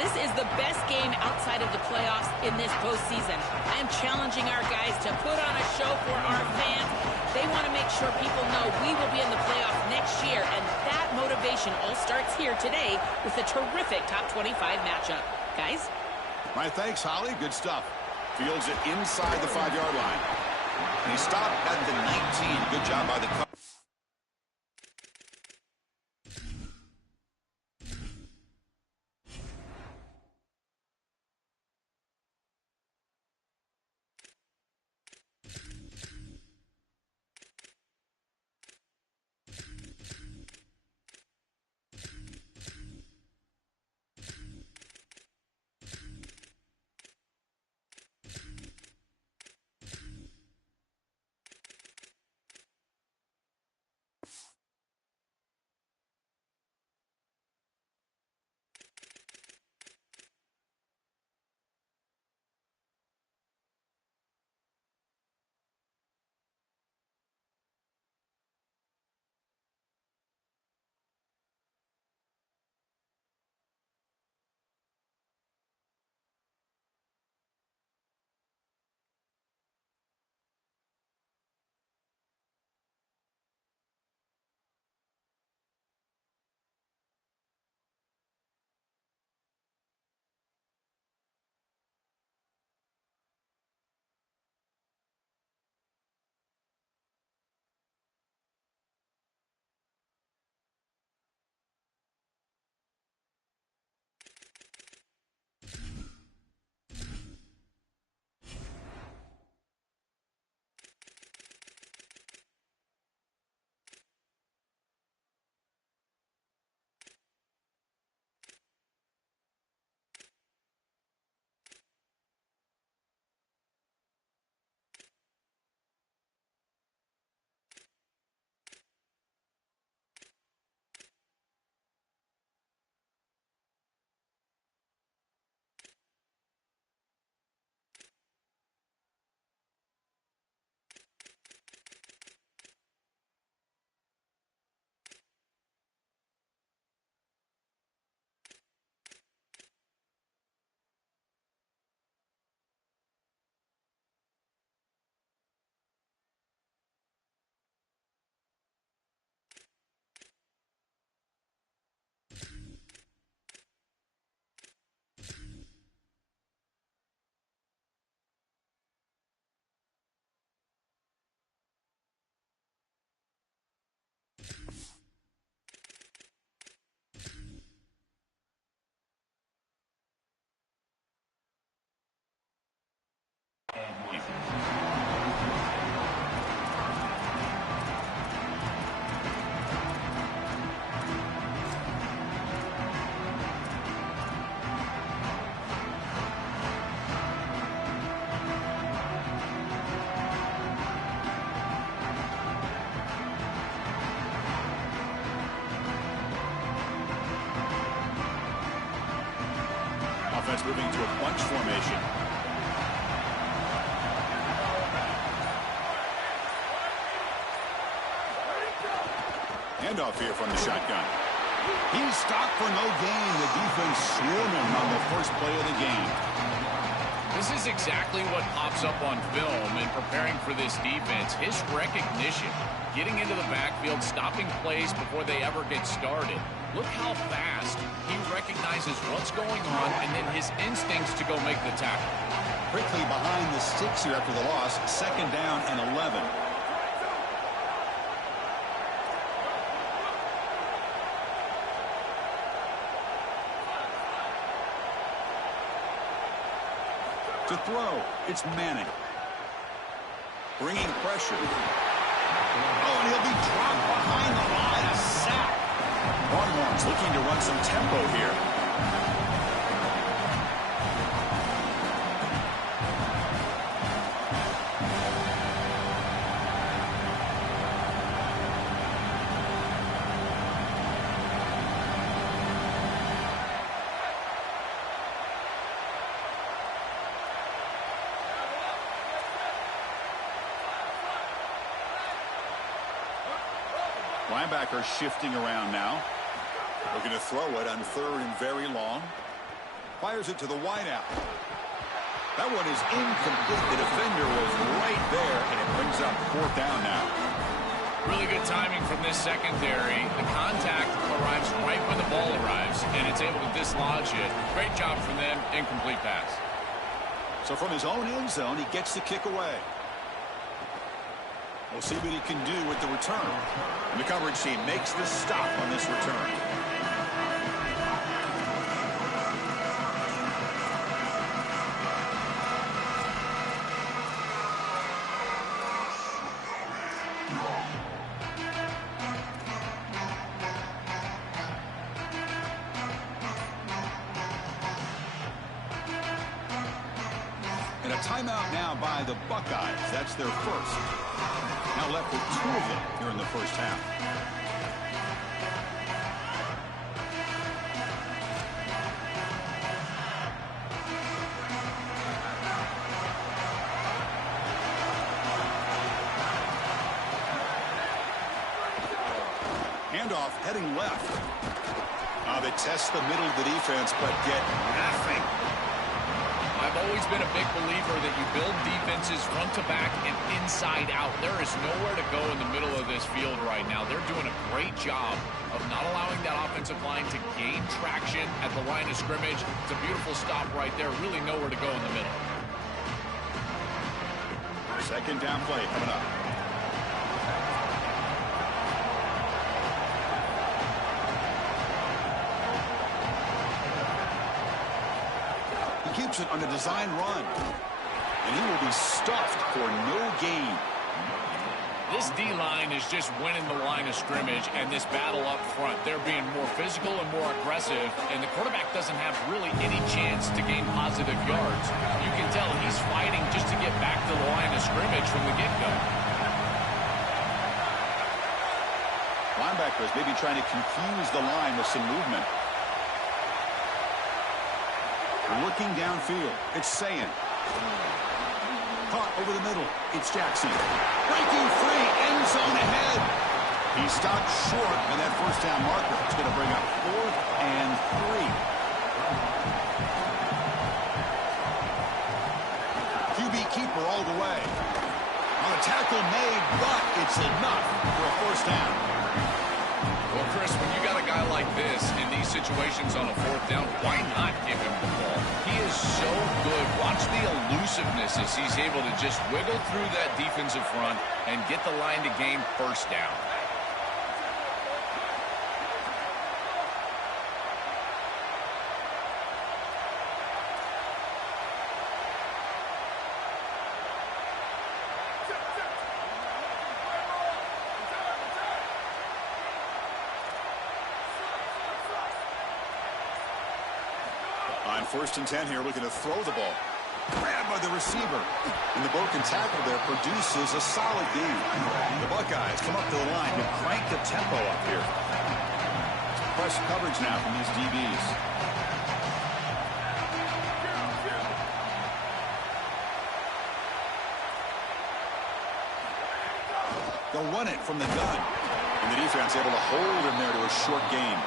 This is the best game outside of the playoffs in this postseason. I am challenging our guys to put on a show for our fans. They want to make sure people know we will be in the playoffs next year, and that motivation all starts here today with a terrific top 25 matchup. Guys? My thanks, Holly. Good stuff. Fields it inside the 5-yard line. And he stopped at the 19. Good job by the coach. Offense moving to a bunch formation. Handoff here from the shotgun. He's stopped for no gain. The defense swarming on the first play of the game. This is exactly what pops up on film in preparing for this defense. His recognition, getting into the backfield, stopping plays before they ever get started. Look how fast he recognizes what's going on and then his instincts to go make the tackle. Quickly behind the sticks here after the loss. 2nd down and 11. To throw, it's Manning. Bringing pressure. Oh, and he'll be dropped behind the line. A sack. Longhorns looking to run some tempo here. Linebacker shifting around now. Looking to throw it on 3rd and very long. Fires it to the wideout. That one is incomplete. The defender was right there, and it brings up 4th down now. Really good timing from this secondary. The contact arrives right when the ball arrives, and it's able to dislodge it. Great job from them. Incomplete pass. So from his own end zone, he gets the kick away. We'll see what he can do with the return. And the coverage team makes the stop on this return. And a timeout now by the Buckeyes. That's their first. Now left with 2 of them here in the first half. Handoff heading left. They test the middle of the defense, but get nothing. I've always been a big believer that you build defenses front to back and inside out. There is nowhere to go in the middle of this field right now. They're doing a great job of not allowing that offensive line to gain traction at the line of scrimmage. It's a beautiful stop right there. Really nowhere to go in the middle. 2nd down play coming up. Keeps it on a design run. And he will be stuffed for no gain. This D-line is just winning the line of scrimmage and this battle up front. They're being more physical and more aggressive, and the quarterback doesn't have really any chance to gain positive yards. You can tell he's fighting just to get back to the line of scrimmage from the get-go. Linebackers maybe trying to confuse the line with some movement. Looking downfield, it's Sayin. Caught over the middle, it's Jackson. Breaking free, end zone ahead. He stopped short on that 1st down marker. It's going to bring up 4th and 3. QB keeper all the way. On a tackle made, but it's enough for a 1st down. Well, Chris, when you got a guy like this in these situations on a 4th down, why not give him the ball? He is so good. Watch the elusiveness as he's able to just wiggle through that defensive front and get the line to gain 1st down. On 1st and 10 here, looking to throw the ball. Grabbed by the receiver. And the broken tackle there produces a solid gain. The Buckeyes come up to the line to crank the tempo up here. Press coverage now from these DBs. They'll run it from the gun. And the defense able to hold him there to a short gain.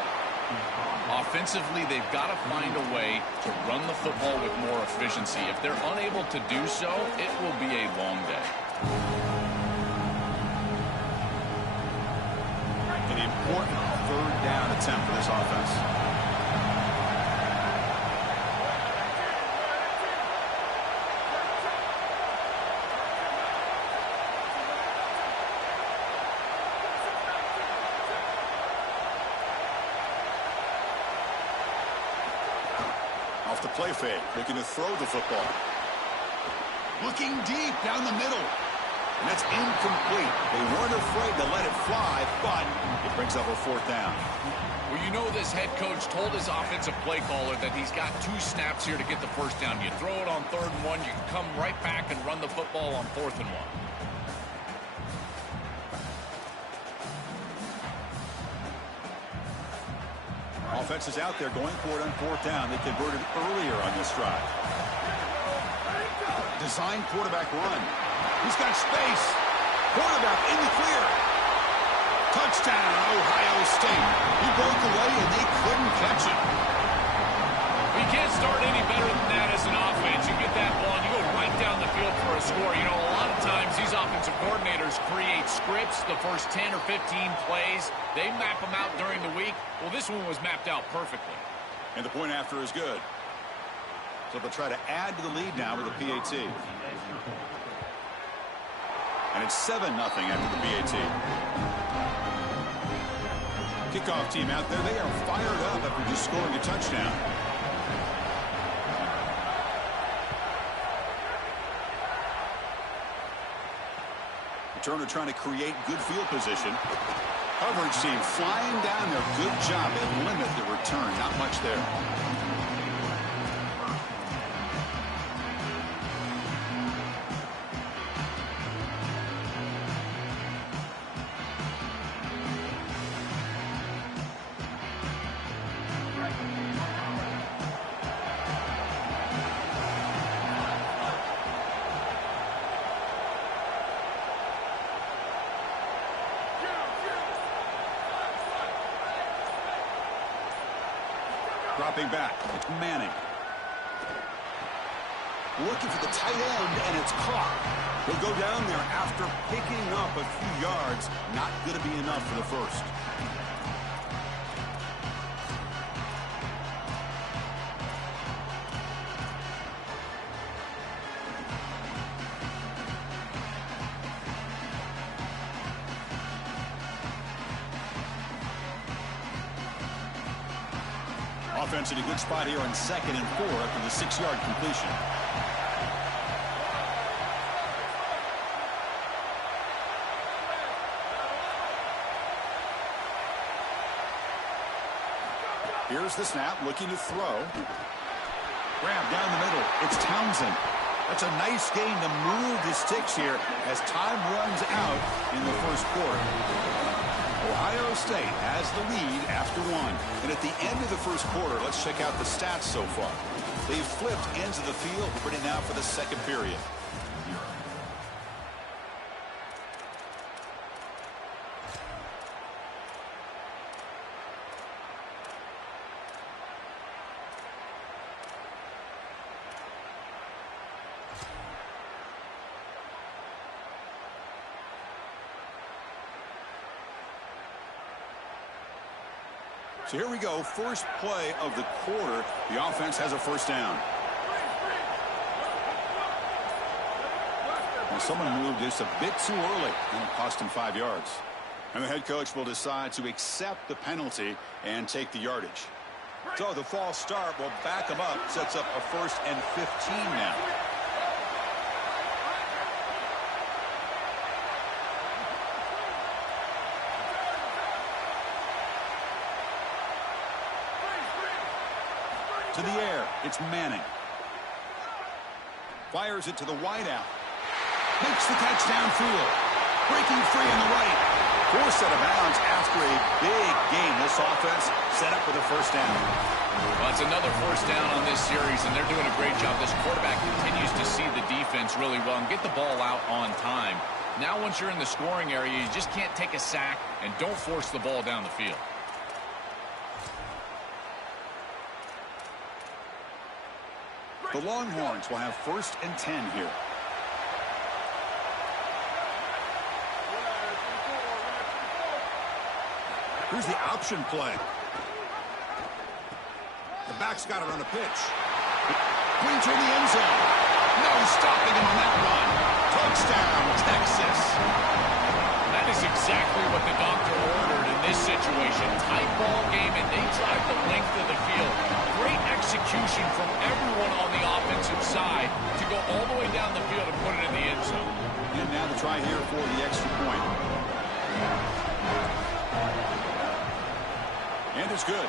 Offensively, they've got to find a way to run the football with more efficiency. If they're unable to do so, it will be a long day. An important 3rd down attempt for this offense. Off the play fake, looking to throw the football. Looking deep down the middle. And that's incomplete. They weren't afraid to let it fly, but it brings up a 4th down. Well, you know this head coach told his offensive play caller that he's got 2 snaps here to get the 1st down. You throw it on 3rd and 1, you can come right back and run the football on 4th and 1. Offense is out there going for it on 4th down. They converted earlier on this drive. Design quarterback run. He's got space. Quarterback in the clear. Touchdown, Ohio State. He broke away and they couldn't catch him. We can't start score. You know, a lot of times these offensive coordinators create scripts the first 10 or 15 plays. They map them out during the week. Well, this one was mapped out perfectly. And the point after is good. So they'll try to add to the lead now with a PAT. And it's 7-0 after the PAT. Kickoff team out there. They are fired up after just scoring a touchdown. Turner trying to create good field position. Coverage team flying down there. Good job and limit the return. Not much there. Dropping back, it's Manning. Looking for the tight end, and it's caught. He'll go down there after picking up a few yards. Not going to be enough for the first. Offense in a good spot here on 2nd and 4 after the 6-yard completion. Here's the snap, looking to throw. Grab down the middle. It's Townsend. That's a nice gain to move the sticks here as time runs out in the first quarter. Ohio State has the lead after 1. And at the end of the first quarter, let's check out the stats so far. They've flipped ends of the field, ready now for the second period. So here we go, first play of the quarter. The offense has a first down. Well, someone moved just a bit too early, and it cost him 5 yards. And the head coach will decide to accept the penalty and take the yardage. So the false start will back him up, sets up a 1st and 15 now. To the air, it's Manning. Fires it to the wideout. Makes the catch downfield. Breaking free on the right. Forced out of bounds after a big gain. This offense set up with a first down. Well, it's another first down on this series, and they're doing a great job. This quarterback continues to see the defense really well and get the ball out on time. Now once you're in the scoring area, you just can't take a sack and don't force the ball down the field. The Longhorns will have 1st and 10 here. Here's the option play. The back's got it on a pitch. Green to the end zone. No stopping him on that run. Touchdown, Texas. That is exactly what the doctor ordered in this situation. Tight ball game, and they drive the length of the field. Great execution from everyone on the offensive side to go all the way down the field and put it in the end zone. And now the try here for the extra point. And it's good.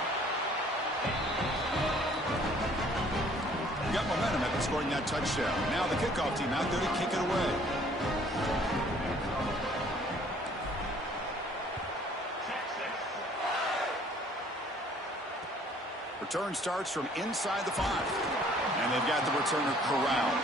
Got momentum after scoring that touchdown. Now the kickoff team out there to kick it away. Return starts from inside the 5. And they've got the returner corralled.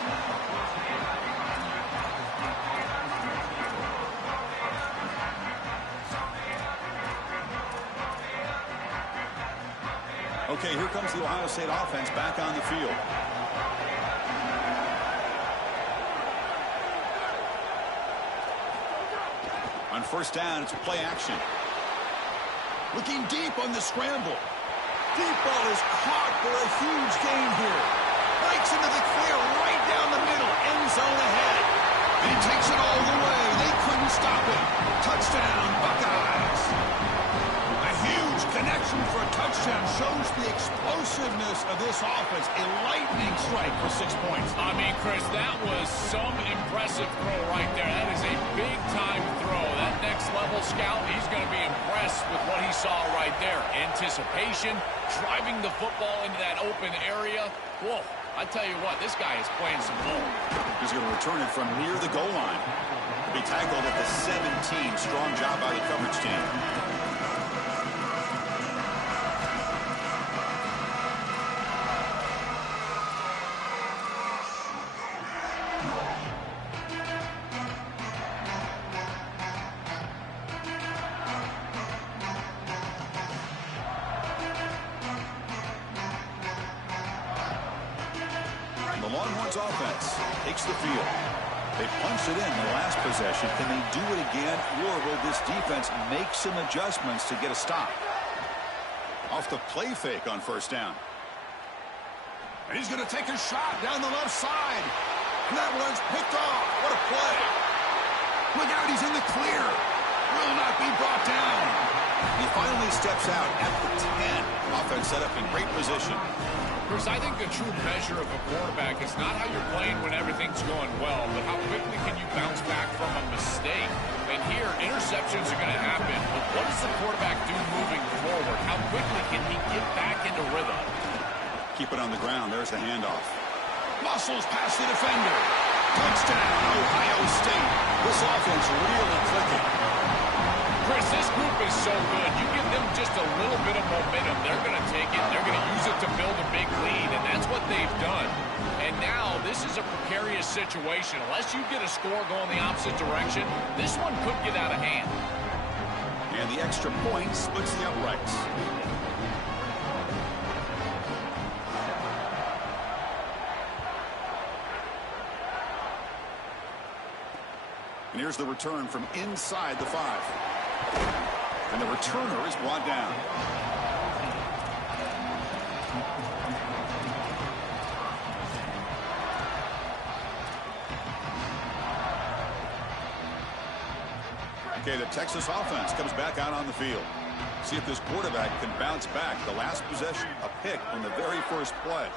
Okay, here comes the Ohio State offense back on the field. On first down, it's play action. Looking deep on the scramble. Deep ball is caught for a huge gain here. Breaks into the clear right down the middle. End zone ahead. And he takes it all the way. They couldn't stop him. Touchdown, Buckeyes. A huge connection for a touchdown shows the explosiveness of this offense. A lightning strike for 6 points. I mean, Chris, that was some impressive throw right there. That is a big-time throw. That next-level scout, he's going to be impressed with what he saw right there. Anticipation, driving the football into that open area. Whoa, I tell you what, this guy is playing some ball. He's going to return it from near the goal line. To be tackled at the 17. Strong job by the coverage team. Offense takes the field. They punched it in the last possession. Can they do it again, or will this defense make some adjustments to get a stop? Off the play fake on first down. And he's going to take a shot down the left side. And that one's picked off. What a play. Look out, he's in the clear. Will not be brought down. He finally steps out at the 10. Offense set up in great position. Chris, I think the true measure of a quarterback is not how you're playing when everything's going well, but how quickly can you bounce back from a mistake. And here, interceptions are going to happen, but what does the quarterback do moving forward? How quickly can he get back into rhythm? Keep it on the ground. There's the handoff. Muscles past the defender. Touchdown, Ohio State. This offense really clicking. Chris, this group is so good. You give them just a little bit of momentum, they're going to take it. They're going to use it to build a big lead, and that's what they've done. And now this is a precarious situation. Unless you get a score going the opposite direction, this one could get out of hand. And the extra point splits the uprights. And here's the return from inside the 5. And the returner is brought down. Okay, the Texas offense comes back out on the field. See if this quarterback can bounce back. The last possession, a pick on the very first play.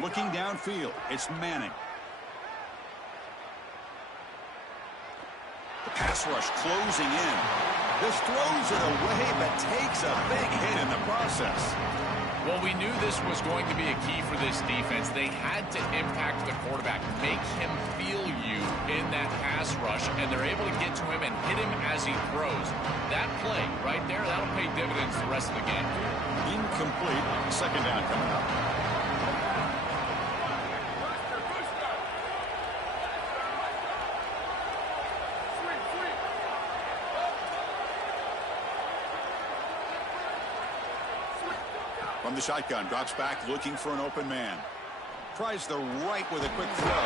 Looking downfield, it's Manning. The pass rush closing in. This throws it away, but takes a big hit in the process. Well, we knew this was going to be a key for this defense. They had to impact the quarterback, make him feel you in that pass rush, and they're able to get to him and hit him as he throws. That play right there, that'll pay dividends the rest of the game. Incomplete. Second down coming up. From the shotgun, drops back, looking for an open man. Tries the right with a quick throw.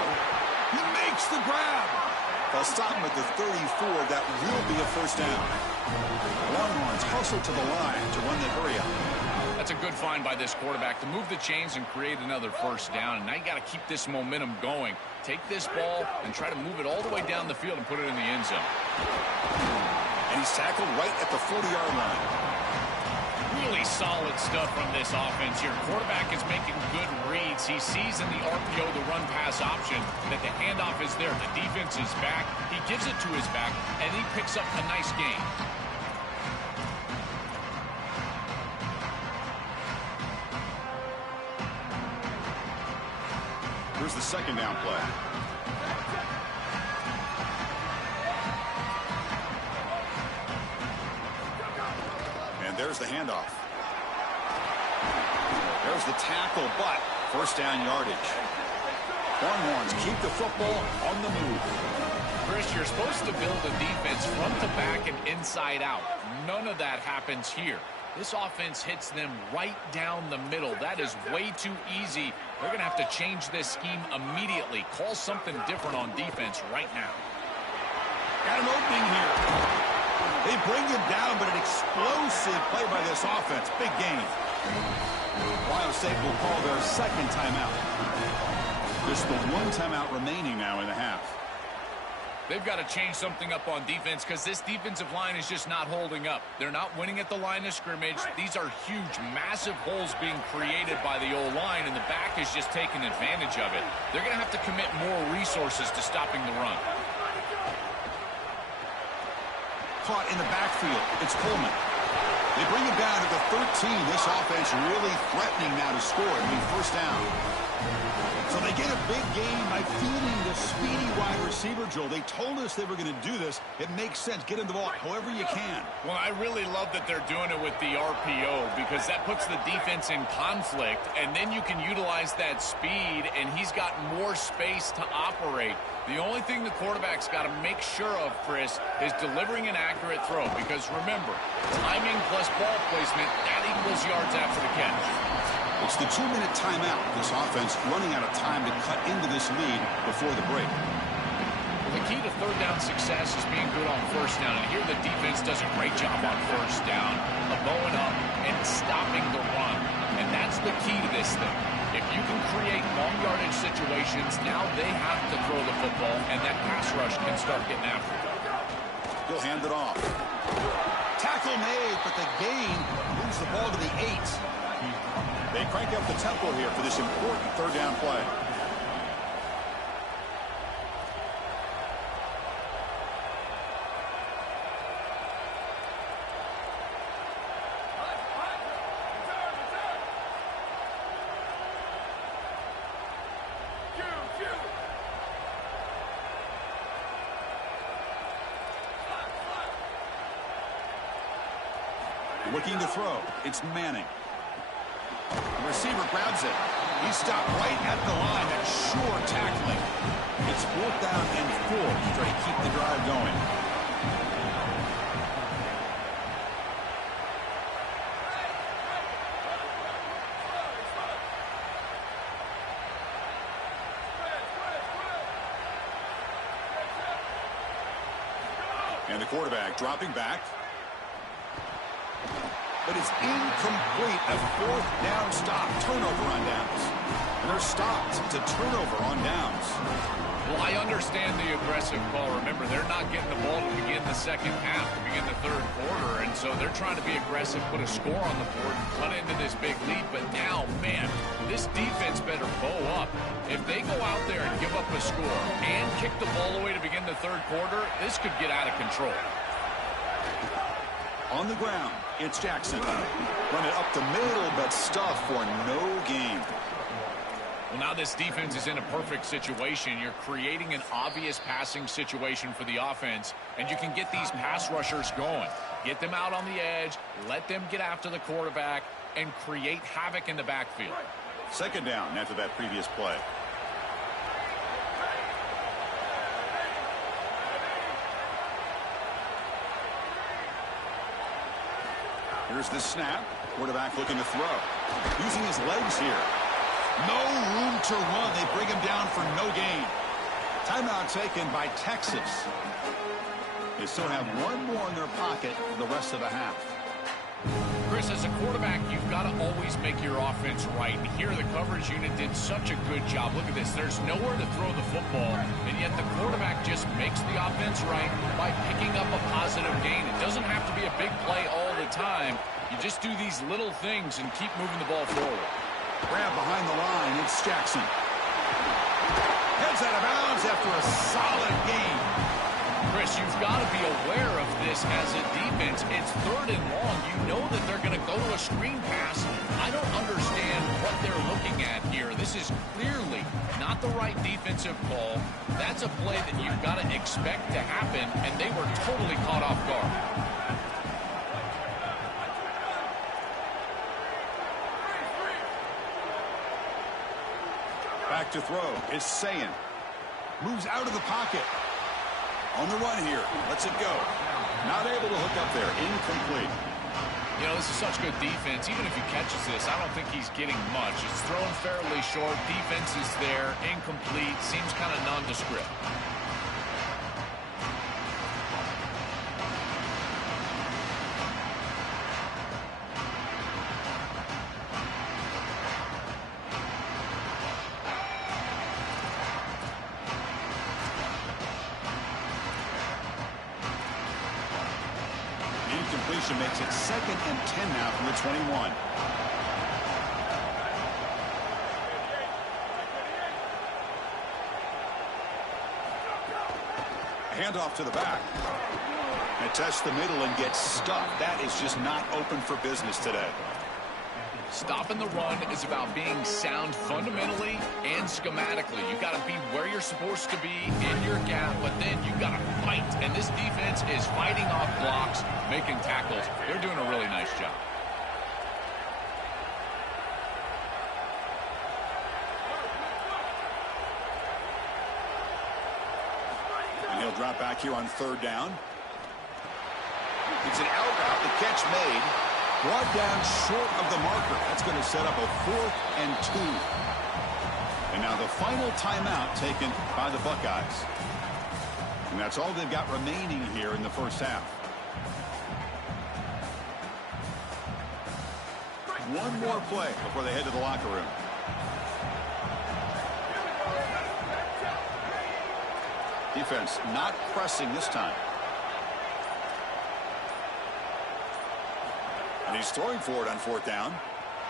He makes the grab. They'll stop him at the 34. That will be a first down. Longhorns hustle to the line to run the hurry up. That's a good find by this quarterback to move the chains and create another first down. And now you got to keep this momentum going. Take this ball and try to move it all the way down the field and put it in the end zone. And he's tackled right at the 40-yard line. Really solid stuff from this offense here. Quarterback is making good reads. He sees in the RPO the run-pass option that the handoff is there. The defense is back. He gives it to his back, and he picks up a nice gain. Here's the second down play. There's the handoff. There's the tackle, but first down yardage. Longhorns keep the football on the move. Chris, you're supposed to build a defense front to back and inside out. None of that happens here. This offense hits them right down the middle. That is way too easy. They're going to have to change this scheme immediately. Call something different on defense right now. Got an opening here. They bring him down, but an explosive play by this offense. Big gain. Ohio State will call their second timeout. Just the one timeout remaining now in the half. They've got to change something up on defense because this defensive line is just not holding up. They're not winning at the line of scrimmage. These are huge, massive holes being created by the O-line, and the back is just taking advantage of it. They're going to have to commit more resources to stopping the run. Caught in the backfield. It's Coleman. They bring him down to the 13. This offense really threatening now to score. I mean, first down. So they get a big gain by feeding the speedy wide receiver drill. They told us they were going to do this. It makes sense. Get him the ball however you can. Well, I really love that they're doing it with the RPO because that puts the defense in conflict, and then you can utilize that speed, and he's got more space to operate. The only thing the quarterback's got to make sure of, Chris, is delivering an accurate throw because, remember, timing plus ball placement, that equals yards after the catch. It's the 2-minute timeout. This offense running out of time to cut into this lead before the break. Well, the key to third down success is being good on first down. And here the defense does a great job on first down of going up and stopping the run. And that's the key to this thing. If you can create long yardage situations, now they have to throw the football, and that pass rush can start getting after it. He'll hand it off. Tackle made, but the gain moves the ball to the 8. They crank up the tempo here for this important third down play. Looking to throw. It's Manning. The receiver grabs it. He stopped right at the line. That's sure tackling. It's 4th down and 4. He's trying to keep the drive going. And the quarterback dropping back. But it's incomplete. A 4th down stop. Turnover on downs. And they're stopped to turnover on downs. Well, I understand the aggressive call. Remember, they're not getting the ball to begin the second half, to begin the third quarter. And so they're trying to be aggressive, put a score on the board, and cut into this big lead. But now, man, this defense better bow up. If they go out there and give up a score and kick the ball away to begin the third quarter, this could get out of control. On the ground, it's Jackson. Run it up the middle, but stuff for no gain. Well, now this defense is in a perfect situation. You're creating an obvious passing situation for the offense, and you can get these pass rushers going. Get them out on the edge, let them get after the quarterback, and create havoc in the backfield. Second down after that previous play. Here's the snap. Quarterback looking to throw. Using his legs here. No room to run. They bring him down for no gain. Timeout taken by Texas. They still have one more in their pocket for the rest of the half. Chris, as a quarterback, you've got to always make your offense right. And here the coverage unit did such a good job. Look at this. There's nowhere to throw the football, and yet the quarterback just makes the offense right by picking up a positive gain. It doesn't have to be a big play all the time. You just do these little things and keep moving the ball forward. Grab behind the line. It's Jackson. Heads out of bounds after a solid gain. Chris, you've got to be aware of this as a defense. It's 3rd and long. You know that they're going to go to a screen pass. I don't understand what they're looking at here. This is clearly not the right defensive call. That's a play that you've got to expect to happen, and they were totally caught off guard. Back to throw. It's Sayin. Moves out of the pocket. On the run here. Lets it go. Not able to hook up there. Incomplete. You You know, this is such good defense. Even if he catches this, I don't think he's getting much. It's thrown fairly short. Defense is there. Incomplete. Seems kind of nondescript. Incompletion makes it 2nd and 10 now from the 21. Handoff to the back. And tests the middle and gets stuffed. That is just not open for business today. Stopping the run is about being sound fundamentally and schematically. You got to be where you're supposed to be in your gap, but then you got to fight. And this defense is fighting off blocks, making tackles. They're doing a really nice job. And he'll drop back here on 3rd down. It's an out route. The catch made. Brought down short of the marker. That's going to set up a 4th and 2. And now the final timeout taken by the Buckeyes. And that's all they've got remaining here in the first half. One more play before they head to the locker room. Defense not pressing this time. And he's throwing for it on 4th down.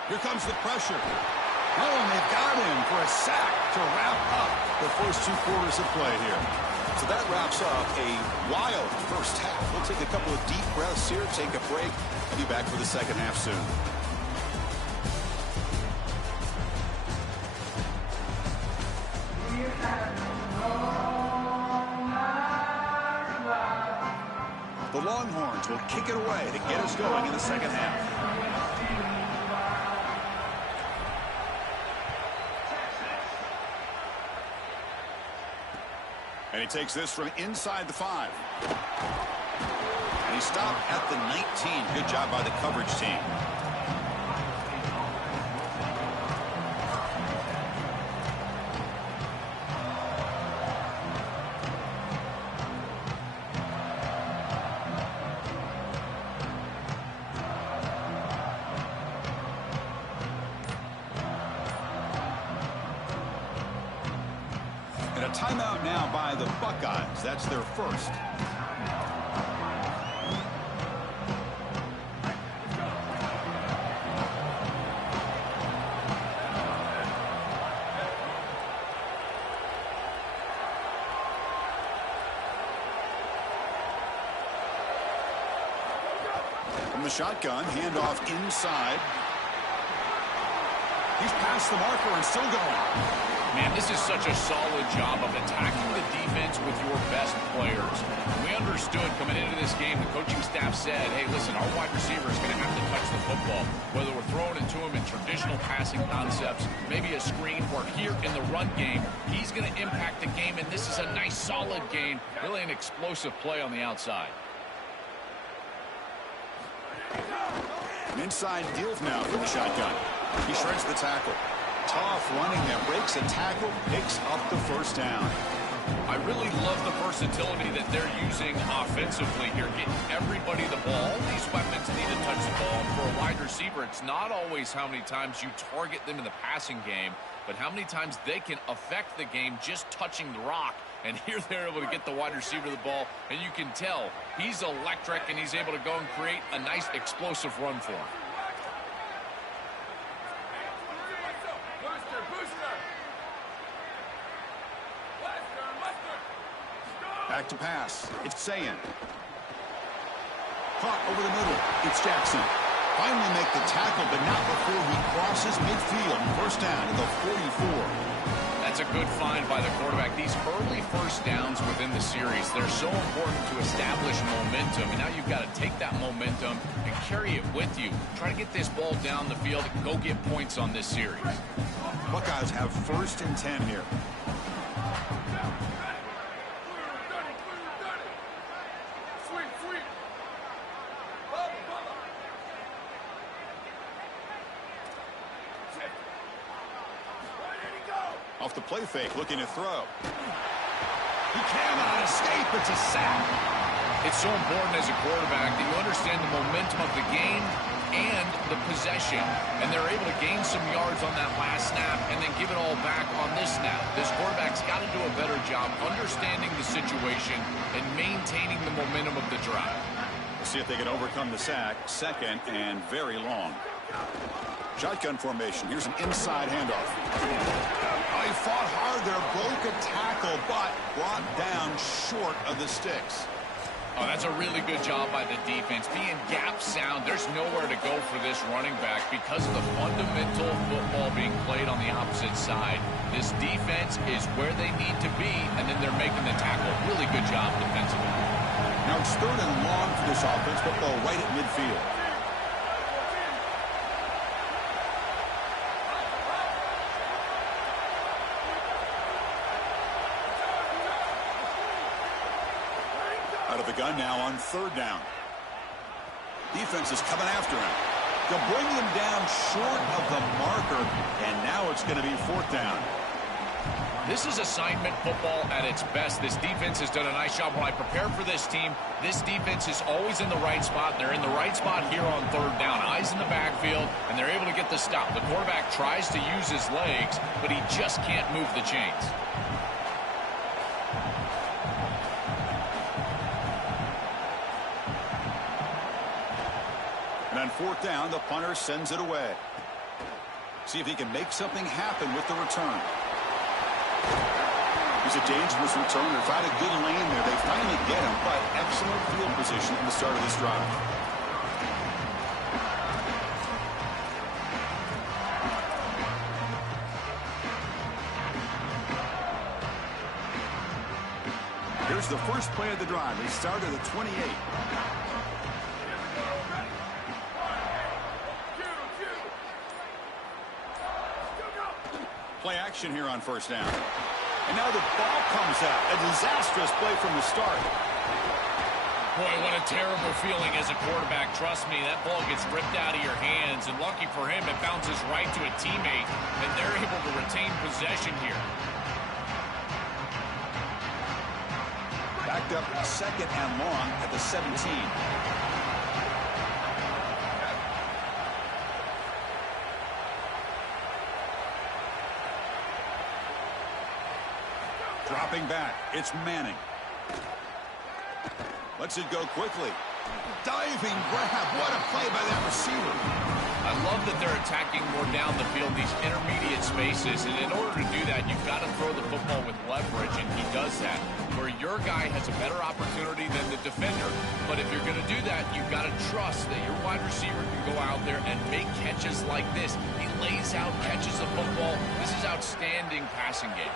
Here comes the pressure. Oh, and they've got him for a sack to wrap up the first 2 quarters of play here. So that wraps up a wild first half. We'll take a couple of deep breaths here, take a break, and be back for the second half soon. The Longhorns will kick it away to get us going in the second half. And he takes this from inside the 5. And he stopped at the 19. Good job by the coverage team. A timeout now by the Buckeyes. That's their first. From the shotgun, handoff inside. He's past the marker and still going. Man, this is such a solid job of attacking the defense with your best players. We understood coming into this game, the coaching staff said, hey, listen, our wide receiver is going to have to touch the football, whether we're throwing it to him in traditional passing concepts, maybe a screen, or here in the run game. He's going to impact the game, and this is a nice, solid game, really an explosive play on the outside. An inside deal now from the shotgun. He shreds the tackle. Tough running there, breaks a tackle, picks up the first down. I really love the versatility that they're using offensively here, getting everybody the ball. All these weapons need to touch the ball. For a wide receiver, it's not always how many times you target them in the passing game, but how many times they can affect the game just touching the rock. And here they're able to get the wide receiver the ball, and you can tell he's electric, and he's able to go and create a nice explosive run for him. Back to pass. It's Sayan. Caught over the middle. It's Jackson. Finally make the tackle, but not before he crosses midfield. First down to the 44. That's a good find by the quarterback. These early first downs within the series, they're so important to establish momentum. And now you've got to take that momentum and carry it with you. Try to get this ball down the field and go get points on this series. Buckeyes have 1st and 10 here. Off the play fake, looking to throw. He cannot escape. It's a sack. It's so important as a quarterback that you understand the momentum of the game and the possession. And they're able to gain some yards on that last snap and then give it all back on this snap. This quarterback's got to do a better job understanding the situation and maintaining the momentum of the drive. We'll see if they can overcome the sack. Second and very long. Shotgun formation. Here's an inside handoff. Oh, he fought hard there. Broke a tackle, but brought down short of the sticks. Oh, that's a really good job by the defense. Being gap sound, there's nowhere to go for this running back because of the fundamental football being played on the opposite side. This defense is where they need to be, and then they're making the tackle. Really good job defensively. Now it's 3rd and long for this offense. Football right at midfield. Out of the gun now on 3rd down. Defense is coming after him. They'll bring him down short of the marker, and now it's going to be 4th down. This is assignment football at its best. This defense has done a nice job. When I prepare for this team, this defense is always in the right spot. They're in the right spot here on 3rd down. Eyes in the backfield, and they're able to get the stop. The quarterback tries to use his legs, but he just can't move the chains. And on 4th down, the punter sends it away. See if he can make something happen with the return. He's a dangerous returner. Found a good lane there. They finally get him, but excellent field position at the start of this drive. Here's the first play of the drive. They start at the 28. Play action here on 1st down. And now the ball comes out. A disastrous play from the start. Boy, what a terrible feeling as a quarterback. Trust me, that ball gets ripped out of your hands. And lucky for him, it bounces right to a teammate. And they're able to retain possession here. Backed up 2nd and long at the 17. Dropping back, it's Manning. Lets it go quickly. Diving grab, what a play by that receiver. I love that they're attacking more down the field, these intermediate spaces, and in order to do that, you've got to throw the football with leverage, and he does that, where your guy has a better opportunity than the defender. But if you're going to do that, you've got to trust that your wide receiver can go out there and make catches like this. He lays out, catches the football. This is outstanding passing game.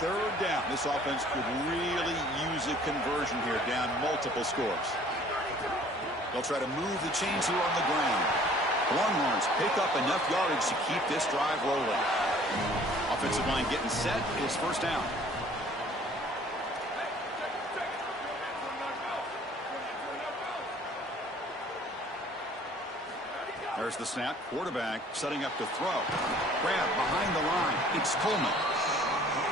3rd down. This offense could really use a conversion here, down multiple scores. They'll try to move the chains here on the ground. Longhorns pick up enough yardage to keep this drive rolling. Offensive line getting set. It's 1st down. There's the snap. Quarterback setting up to throw. Grab behind the line. It's Coleman.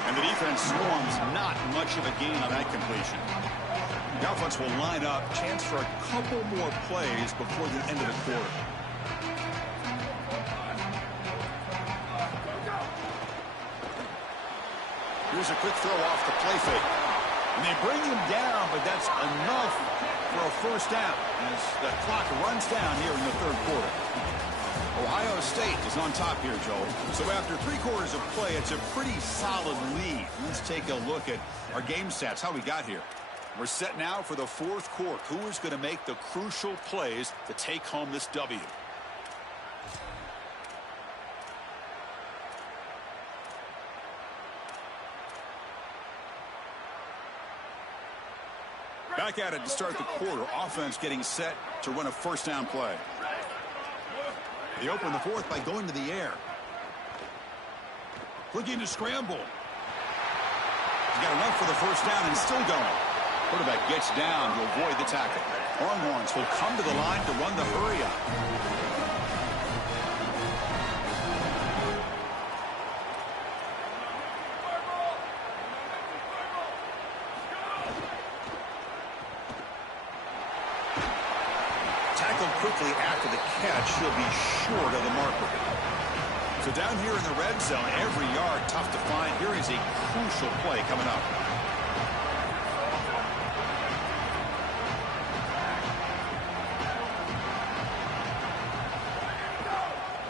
And the defense swarms. Not much of a gain on that completion. The offense will line up. Chance for a couple more plays before the end of the quarter. Here's a quick throw off the play fake. And they bring him down, but that's enough for a 1st down as the clock runs down here in the 3rd quarter. Ohio State is on top here, Joel. So after 3 quarters of play, it's a pretty solid lead. Let's take a look at our game stats, how we got here. We're set now for the 4th quarter. Who is going to make the crucial plays to take home this W? Back at it to start the quarter. Offense getting set to run a 1st down play. They open the 4th by going to the air. Looking to scramble. He's got enough for the 1st down and still going. Quarterback gets down to avoid the tackle. Longhorns will come to the line to run the hurry up. quickly after the catch, he'll be short of the marker. So down here in the red zone, every yard tough to find. Here is a crucial play coming up.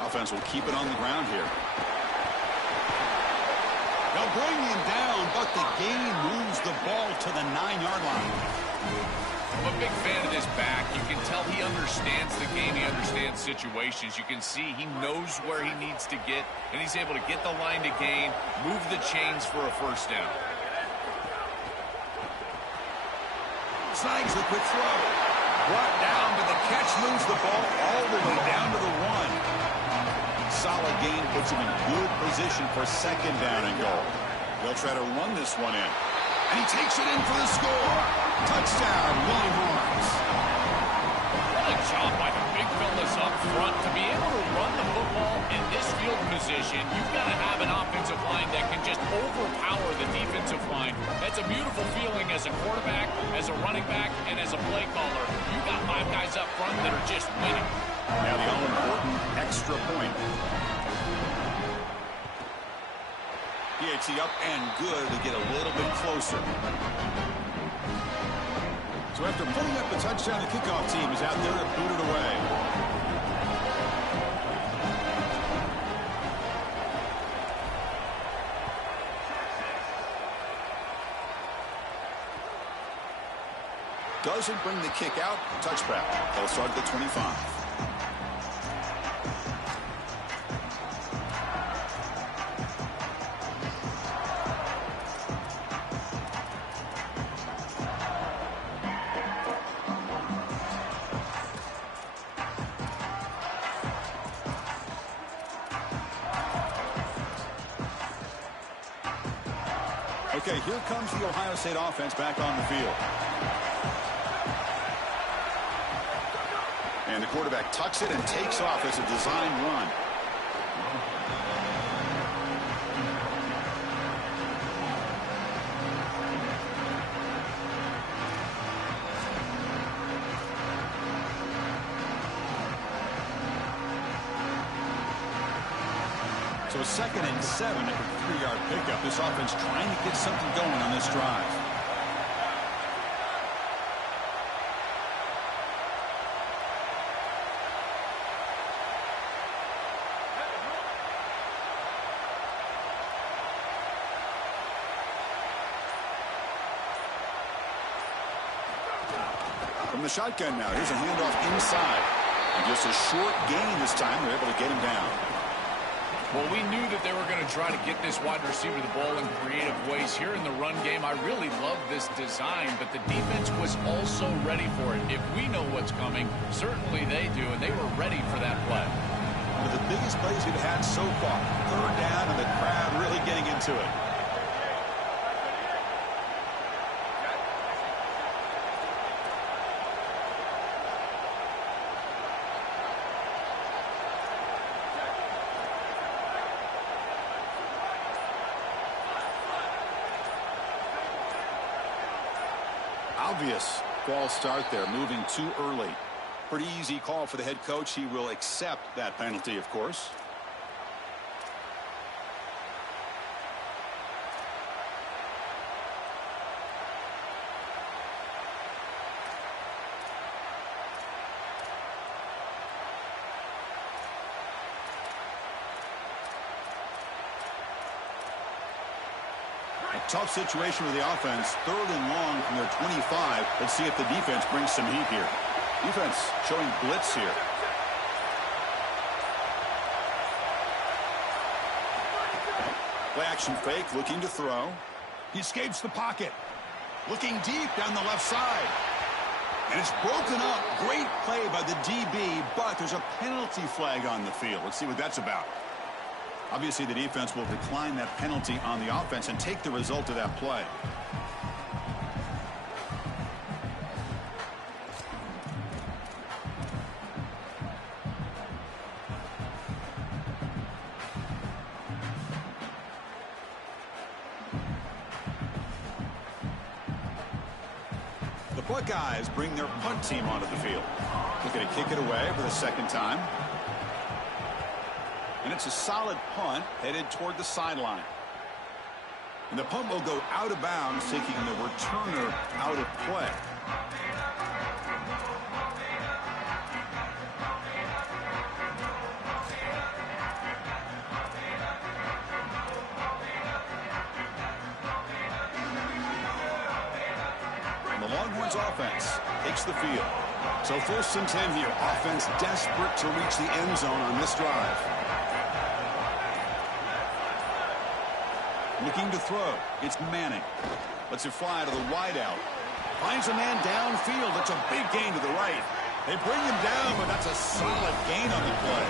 Offense will keep it on the ground here. They'll bring him down, but the gain moves the ball to the 9-yard line. I'm a big fan of this back. You can tell he understands the game. He understands situations. You can see he knows where he needs to get, and he's able to get the line to gain, move the chains for a first down. Snags the quick throw. Brought down, but the catch moves the ball all the way down to the 1. Solid gain puts him in good position for second down and goal. They'll try to run this one in. And he takes it in for the score. Touchdown, Longhorns. What a job by the big fellas up front. To be able to run the football in this field position, you've got to have an offensive line that can just overpower the defensive line. That's a beautiful feeling as a quarterback, as a running back, and as a play caller. You've got 5 guys up front that are just winning. Now the all-important extra point. PHC up and good to get a little bit closer. So after putting up the touchdown, the kickoff team is out there to boot it away. Doesn't bring the kick out. Touchback. They'll start at the 25. Okay, here comes the Ohio State offense back on the field. And the quarterback tucks it and takes off as a design run. So 2nd and 7 at the 3-yard pickup. This offense trying to get something going on this drive. From the shotgun now, here's a handoff inside. And just a short gain this time. They're able to get him down. Well, we knew that they were going to try to get this wide receiver the ball in creative ways. Here in the run game, I really love this design, but the defense was also ready for it. If we know what's coming, certainly they do, and they were ready for that play. One of the biggest plays we've had so far. 3rd down, and the crowd really getting into it. Obvious false start there, moving too early. Pretty easy call for the head coach. He will accept that penalty, of course. Tough situation with the offense. 3rd and long from their 25. Let's see if the defense brings some heat here. Defense showing blitz here. Play action fake, looking to throw. He escapes the pocket. Looking deep down the left side. And it's broken up. Great play by the DB, but there's a penalty flag on the field. Let's see what that's about. Obviously, the defense will decline that penalty on the offense and take the result of that play. The Buckeyes bring their punt team onto the field. Looking to kick it away for the second time. And it's a solid punt headed toward the sideline. And the punt will go out of bounds, taking the returner out of play. And the Longhorns offense takes the field. So 1st and 10 here. Offense desperate to reach the end zone on this drive. Looking to throw. It's Manning. Lets it fly to the wideout. Finds a man downfield. That's a big gain to the right. They bring him down, but that's a solid gain on the play.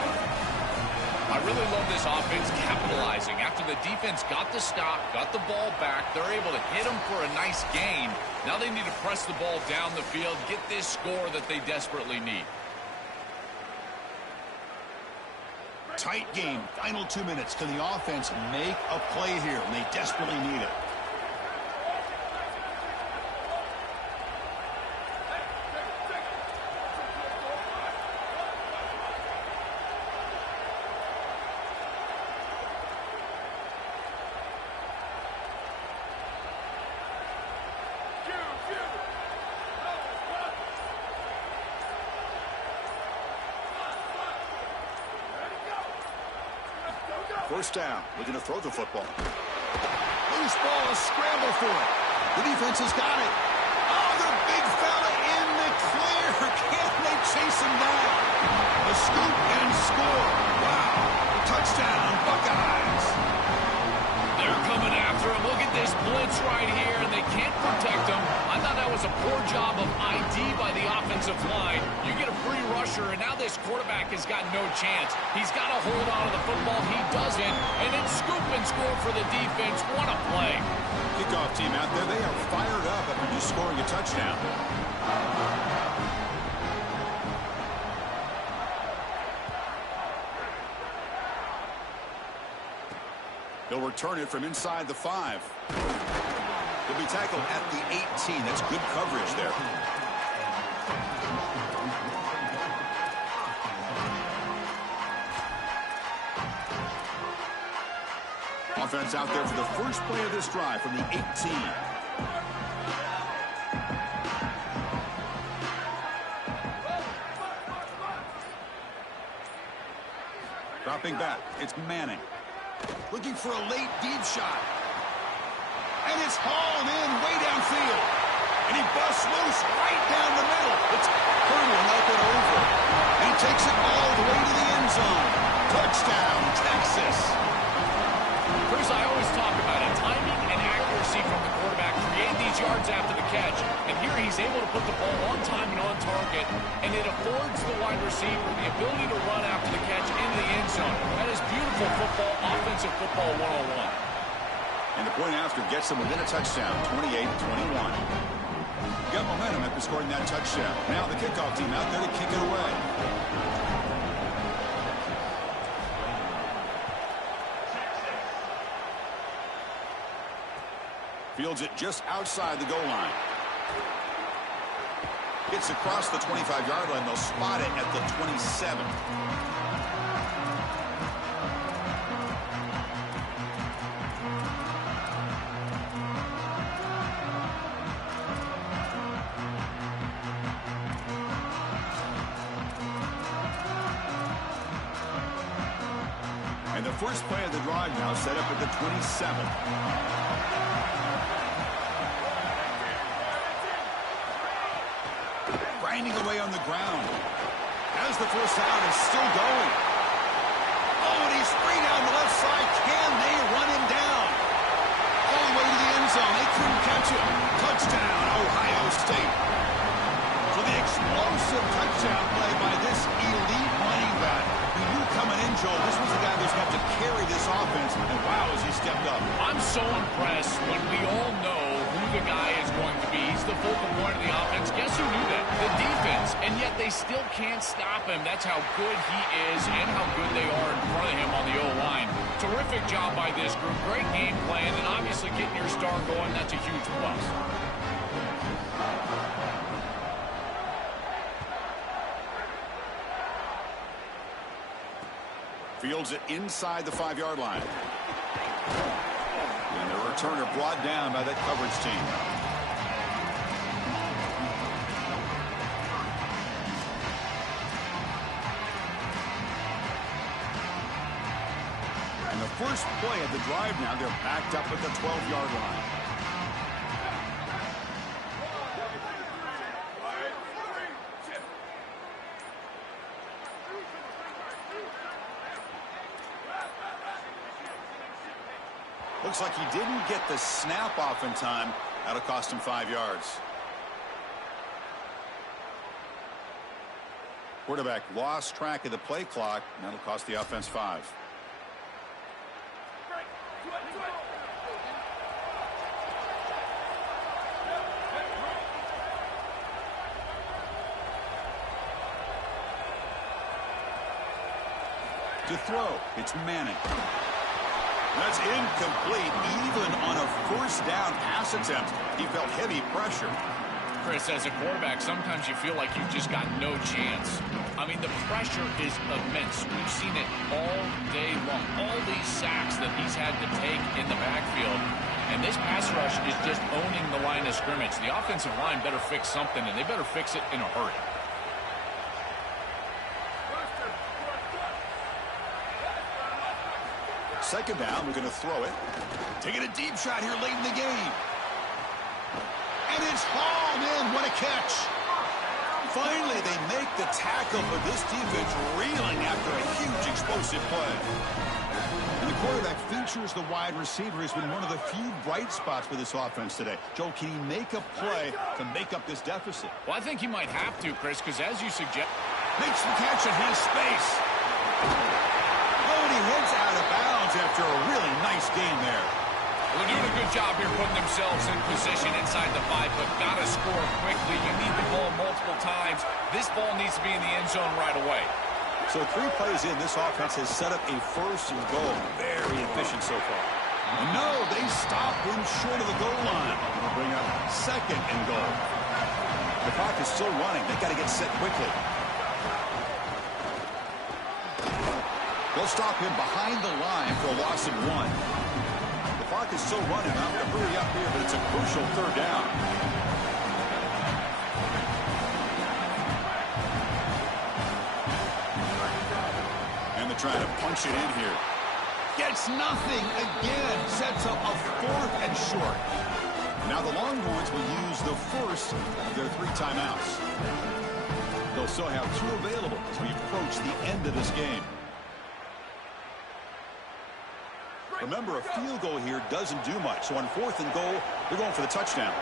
I really love this offense capitalizing. After the defense got the stop, got the ball back, they're able to hit him for a nice gain. Now they need to press the ball down the field, get this score that they desperately need. Tight game. Final 2 minutes. Can the offense make a play here? And they desperately need it. First down, looking to throw the football. Loose ball, a scramble for it. The defense has got it. Oh, the big fella in the clear. Can they chase him down? A scoop and score. Wow. Touchdown, Buckeyes. They're coming after him. Look at this blitz right here, and they can't protect him. I thought that was a poor job of ID by the offensive line. You get a free rusher, and now this quarterback has got no chance. He's got to hold on to the football. He doesn't, and then scoop and score for the defense. What a play. Kickoff team out there. They are fired up after just scoring a touchdown. He'll return it from inside the 5. He'll be tackled at the 18. That's good coverage there. Offense out there for the first play of this drive from the 18. Dropping back, it's Manning. Looking for a late deep shot. And it's hauled in way downfield. And he busts loose right down the middle. It's hurtling up and over. And he takes it all the way to the end zone. Touchdown, Texas. Chris, I always talk about it. Timing and accuracy from the quarterback create these yards after the catch. And here he's able to put the ball on time and on target. And it affords the wide receiver the ability to run after the catch into the end zone. That is beautiful football, offensive football 101. And the point after gets them within a touchdown, 28-21. Got momentum after scoring that touchdown. Now the kickoff team out there to kick it away. Fields it just outside the goal line. Gets across the 25-yard line. They'll spot it at the 27. And the first play of the drive now set up at the 27. Grinding away on the ground. As the first down is still going. Oh, and he's free down the left side. Can they run him down? All the way to the end zone. They couldn't catch him. Touchdown, Ohio State. So the explosive touchdown play by this elite running back. We knew coming in, Joe, this was the guy who's got to carry this offense. And wow, as he stepped up. I'm so impressed when we all know who the guy is going to be. He's the focal point of the offense. Guess who knew that? The defense. And yet they still can't stop him. That's how good he is and how good they are in front of him on the O-line. Terrific job by this group. Great game plan. And obviously getting your star going, that's a huge plus. Fields it inside the 5-yard line. And the returner brought down by that coverage team. And the first play of the drive now, they're backed up at the 12-yard line. Looks like he didn't get the snap off in time. That'll cost him 5 yards. Quarterback lost track of the play clock. And that'll cost the offense 5. To throw, it's Manning. That's incomplete, even on a first down pass attempt. He felt heavy pressure. Chris, as a quarterback, sometimes you feel like you've just got no chance. I mean, the pressure is immense. We've seen it all day long. All these sacks that he's had to take in the backfield. And this pass rush is just owning the line of scrimmage. The offensive line better fix something, and they better fix it in a hurry. Second down, we're going to throw it. Taking a deep shot here late in the game. And it's hauled in. What a catch. Finally, they make the tackle, but this defense reeling after a huge explosive play. And the quarterback features the wide receiver has been one of the few bright spots for this offense today. Joe, can he make a play to make up this deficit? Well, I think he might have to, Chris, because as you suggest... Makes the catch in his space. Oh, and he heads out of bounds after a really nice game there. Well, they're doing a good job here putting themselves in position inside the 5, but got to score quickly. You need the ball multiple times. This ball needs to be in the end zone right away. So 3 plays in, this offense has set up a first and goal. Very efficient so far. And no, they stop him short of the goal line. It'll bring up second and goal. The clock is still running. They've got to get set quickly. They'll stop him behind the line for a loss of 1. The clock is still running. I'm going to hurry up here, but it's a crucial third down. And they're trying to punch it in here. Gets nothing again. Sets up a 4th and short. Now the Longhorns will use the first of their 3 timeouts. They'll still have 2 available as we approach the end of this game. Remember, a field goal here doesn't do much. So on 4th and goal, they're going for the touchdown.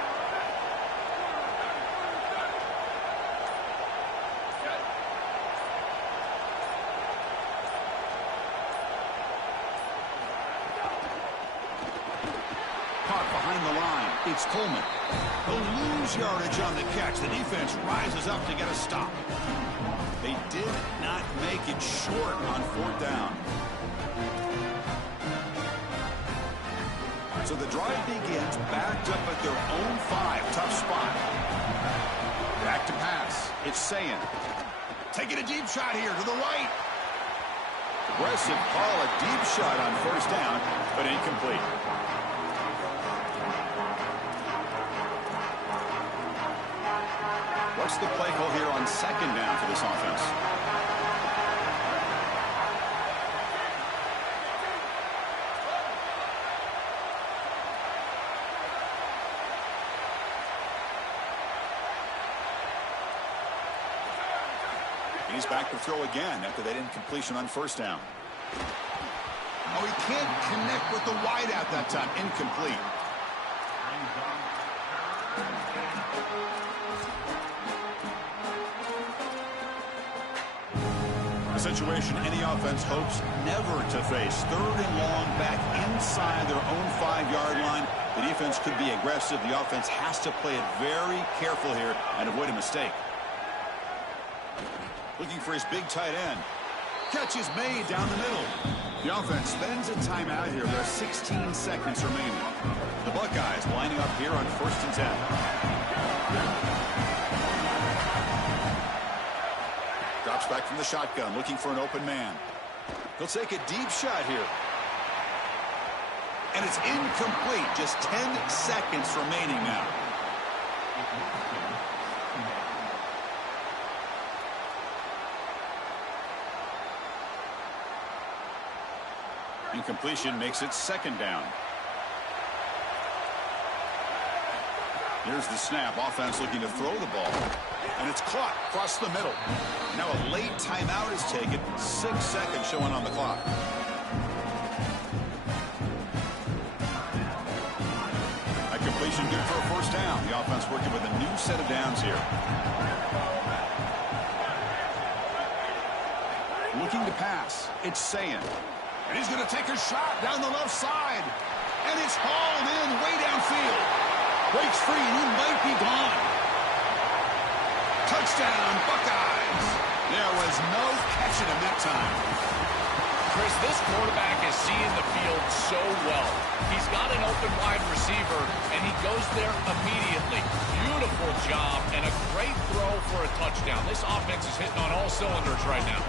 Caught behind the line. It's Coleman. They'll lose yardage on the catch. The defense rises up to get a stop. They did not make it short on 4th down. So the drive begins backed up at their own 5. Tough spot. Back to pass. It's Sayan. Taking a deep shot here to the right. Aggressive call, a deep shot on 1st down, but incomplete. What's the play call here on 2nd down for this offense? He's back to throw again after that incompletion on 1st down. Oh, he can't connect with the wideout that time. Incomplete. A situation any offense hopes never to face. 3rd and long back inside their own 5-yard line. The defense could be aggressive. The offense has to play it very careful here and avoid a mistake. Looking for his big tight end. Catch is made down the middle. The offense spends a timeout here. There are 16 seconds remaining. The Buckeyes lining up here on 1st and 10. Drops back from the shotgun, looking for an open man. He'll take a deep shot here. And it's incomplete. Just 10 seconds remaining now. Incompletion makes it second down. Here's the snap. Offense looking to throw the ball. And it's caught across the middle. Now a late timeout is taken. 6 seconds showing on the clock. A completion good for a first down. The offense working with a new set of downs here. Looking to pass. It's Sayan. And he's going to take a shot down the left side. And it's hauled in way downfield. Breaks free and he might be gone. Touchdown, Buckeyes. There was no catching him that time. Chris, this quarterback is seeing the field so well. He's got an open wide receiver, and he goes there immediately. Beautiful job and a great throw for a touchdown. This offense is hitting on all cylinders right now.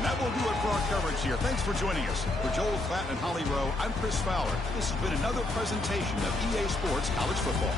And that will do it for our coverage here. Thanks for joining us. For Joel Klatt and Holly Rowe, I'm Chris Fowler. This has been another presentation of EA Sports College Football.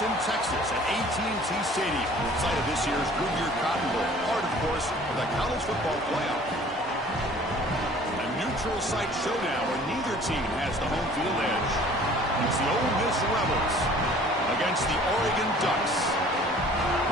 It's in Texas at AT&T Stadium, site of this year's Goodyear Cotton Bowl, part, of course, of the college football playoff. A neutral site showdown where neither team has the home field edge. It's the Ole Miss Rebels against the Oregon Ducks.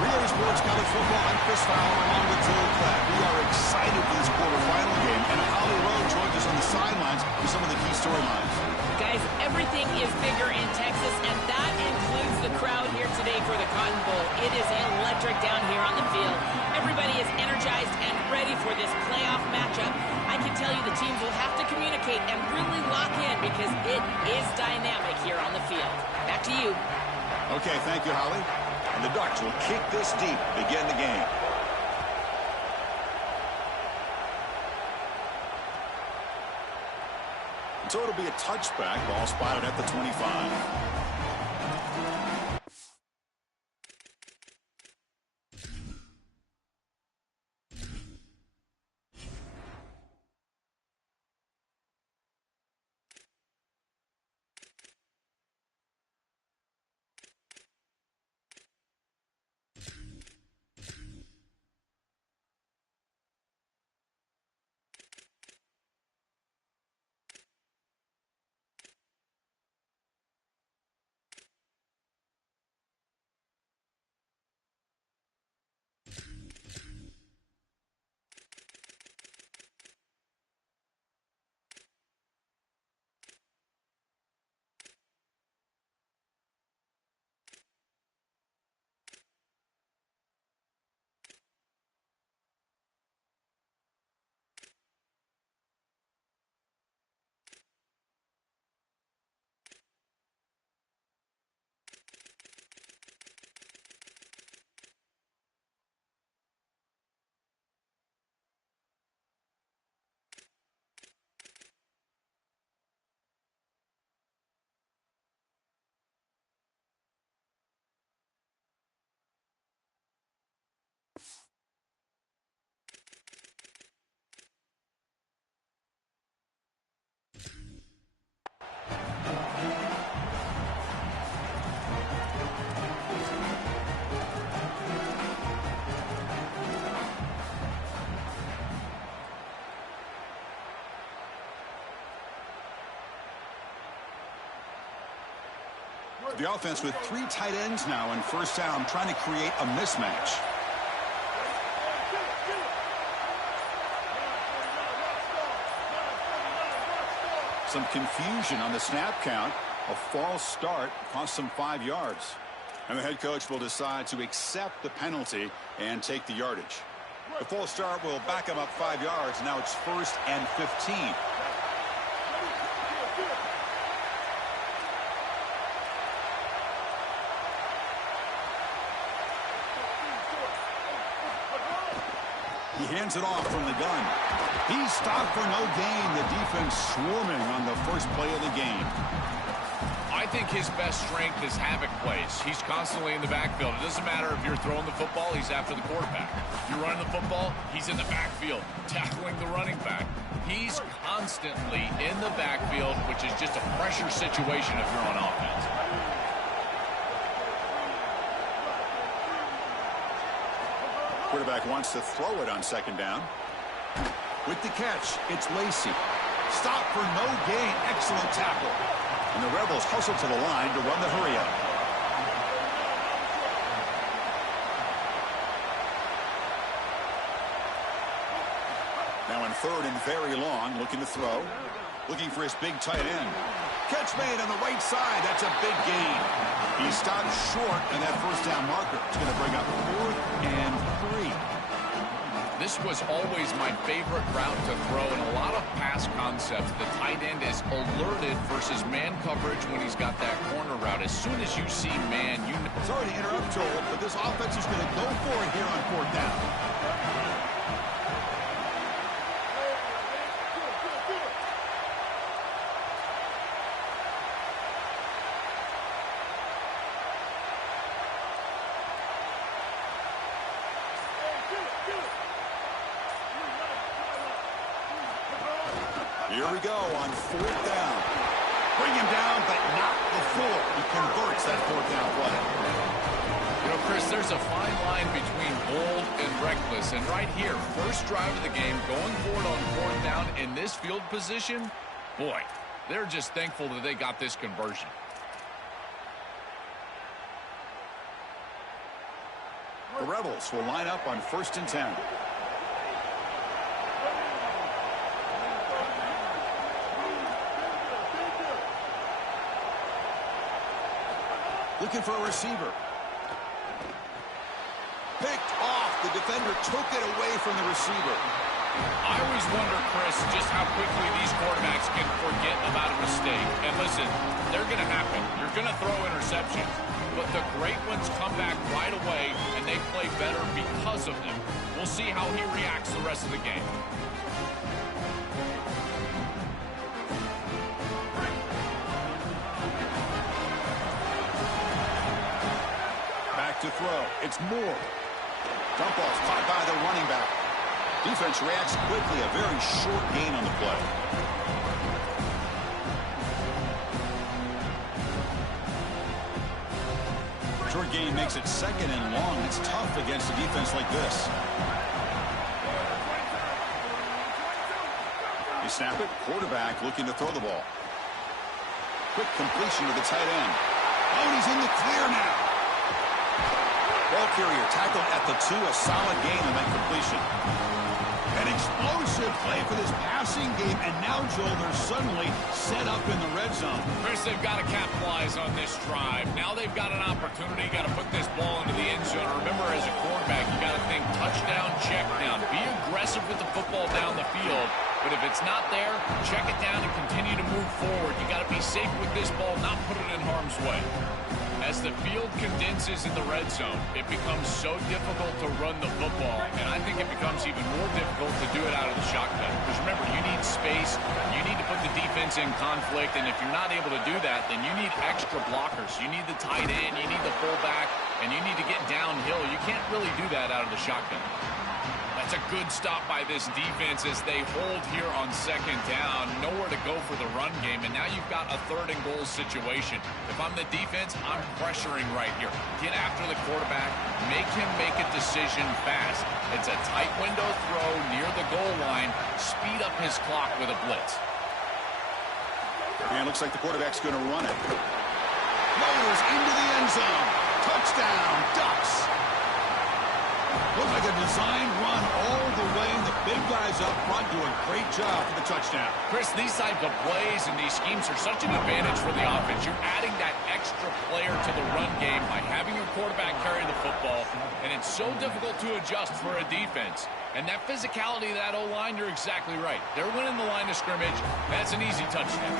Relay Sports College Football, I'm Chris Fowler along with Joel Clapp. We are excited for this quarterfinal game, and Holly Rowe joins us on the sidelines with some of the key storylines. Guys, everything is bigger in Texas, and that includes the crowd here today for the Cotton Bowl. It is electric down here on the field. Everybody is energized and ready for this playoff matchup. I can tell you the teams will have to communicate and really lock in because it is dynamic here on the field. Back to you. Okay, thank you, Holly. And the Ducks will kick this deep, begin the game. So it'll be a touchback, ball spotted at the 25. The offense with 3 tight ends now in first down, trying to create a mismatch. Some confusion on the snap count. A false start cost them 5 yards. And the head coach will decide to accept the penalty and take the yardage. The false start will back him up 5 yards. Now it's 1st and 15. He hands it off from the gun. He's stopped for no gain. The defense swarming on the first play of the game. I think his best strength is havoc plays. He's constantly in the backfield. It doesn't matter if you're throwing the football, he's after the quarterback. If you're running the football, he's in the backfield, tackling the running back. He's constantly in the backfield, which is just a pressure situation if you're on offense. Quarterback wants to throw it on 2nd down. With the catch, it's Lacey. Stop for no gain. Excellent tackle. And the Rebels hustle to the line to run the hurry up. Now in 3rd and very long, looking to throw. Looking for his big tight end. Catch made on the right side. That's a big gain. He stopped short on that first down marker. It's going to bring up 4th and 3. This was always my favorite route to throw in a lot of pass concepts. The tight end is alerted versus man coverage when he's got that corner route. As soon as you see man, you know. Sorry to interrupt, Joel, but this offense is going to go for it here on 4th down. Here we go on 4th down. Bring him down, but not before he converts that 4th down play. there's a fine line between bold and reckless. And right here, first drive of the game, going for it on 4th down in this field position, boy, they're just thankful that they got this conversion. The Rebels will line up on 1st and 10. Looking for a receiver. Picked off. The defender took it away from the receiver. I always wonder, Chris, just how quickly these quarterbacks can forget about a mistake. And listen, they're going to happen. You're going to throw interceptions. But the great ones come back right away, and they play better because of them. We'll see how he reacts the rest of the game. Back to throw. It's Moore. Dump ball's caught by the running back. Defense reacts quickly. A very short gain on the play. Short gain makes it 2nd and long. It's tough against a defense like this. You snap it. Quarterback looking to throw the ball. Quick completion to the tight end. Oh, and he's in the clear now. Ball carrier tackled at the 2. A solid gain on that completion. An explosive play for this passing game. And now, Joel, they're suddenly set up in the red zone. Chris, they've got to capitalize on this drive. Now they've got an opportunity. Got to put this ball into the end zone. Remember, as a quarterback, you got to think touchdown, check down. Be aggressive with the football down the field. But if it's not there, check it down and continue to move forward. You got to be safe with this ball, not put it in harm's way. As the field condenses in the red zone, it becomes so difficult to run the football, and I think it becomes even more difficult to do it out of the shotgun. Because remember, you need space, you need to put the defense in conflict, and if you're not able to do that, then you need extra blockers. You need the tight end, you need the fullback, and you need to get downhill. You can't really do that out of the shotgun. That's a good stop by this defense as they hold here on 2nd down. Nowhere to go for the run game, and now you've got a 3rd and goal situation. If I'm the defense, I'm pressuring right here. Get after the quarterback. Make him make a decision fast. It's a tight window throw near the goal line. Speed up his clock with a blitz. And it looks like the quarterback's going to run it. Motors into the end zone. Touchdown, Ducks. Looks like a design run all the way. The big guys up front do a great job for the touchdown. Chris, these type of plays and these schemes are such an advantage for the offense. You're adding that extra player to the run game by having your quarterback carry the football, and it's so difficult to adjust for a defense. And that physicality of that O-line, you're exactly right. They're winning the line of scrimmage. That's an easy touchdown.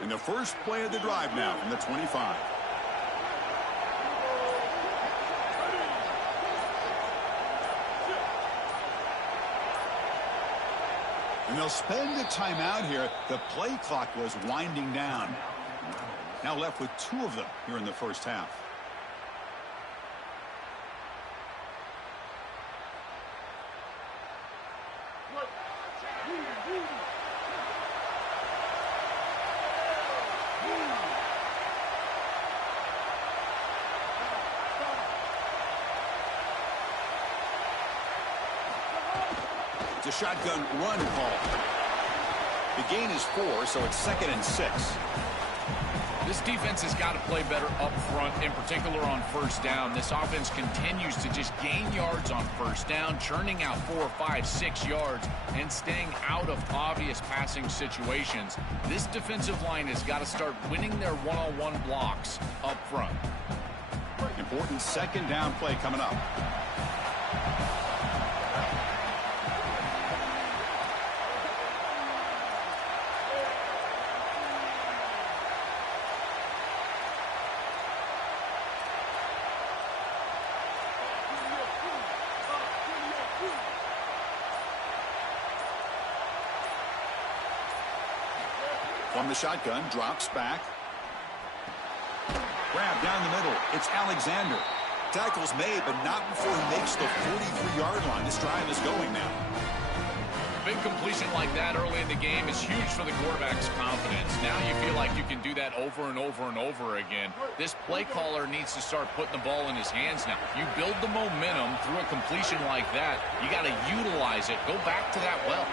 And the first play of the drive now from the 25. And they'll spend the timeout here. The play clock was winding down. Now left with 2 of them here in the first half. A shotgun run call. The gain is 4, so it's 2nd and 6. This defense has got to play better up front, in particular on 1st down. This offense continues to just gain yards on 1st down, churning out 4, 5, 6 yards, and staying out of obvious passing situations. This defensive line has got to start winning their one-on-one blocks up front. Important 2nd down play coming up. From the shotgun, drops back. Grab down the middle. It's Alexander. Tackle's made, but not before he makes the 43-yard line. This drive is going now. Big completion like that early in the game is huge for the quarterback's confidence. Now you feel like you can do that over and over and over again. This play caller needs to start putting the ball in his hands now. You build the momentum through a completion like that. You got to utilize it. Go back to that well.